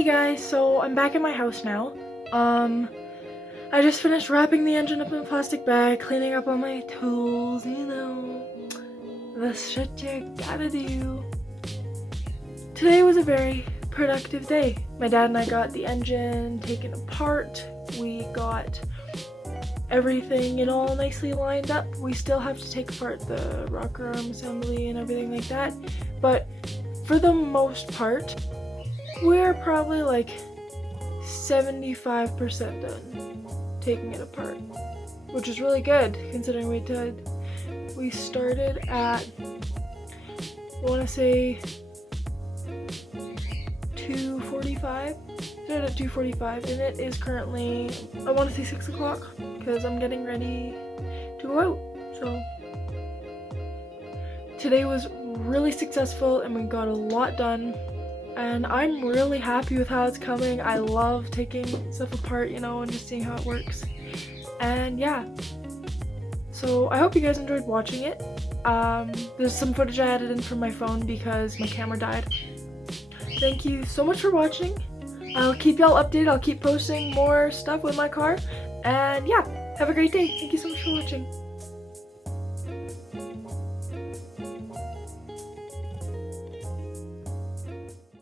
Hey guys, so I'm back at my house now. I just finished wrapping the engine up in a plastic bag, cleaning up all my tools, you know, the shit you gotta do. Today was a very productive day. My dad and I got the engine taken apart. We got everything all nicely lined up. We still have to take apart the rocker arm assembly and everything like that, but for the most part, we're probably like 75% done taking it apart, which is really good considering we started at, I want to say 2:45. Started at 2:45 and it is currently, I want to say 6 o'clock because I'm getting ready to go out. So today was really successful and we got a lot done. And I'm really happy with how it's coming. I love taking stuff apart, you know, and just seeing how it works. And yeah, so I hope you guys enjoyed watching it. There's some footage I added in from my phone because my camera died. Thank you so much for watching. I'll keep y'all updated. I'll keep posting more stuff with my car. And yeah, have a great day. Thank you so much for watching.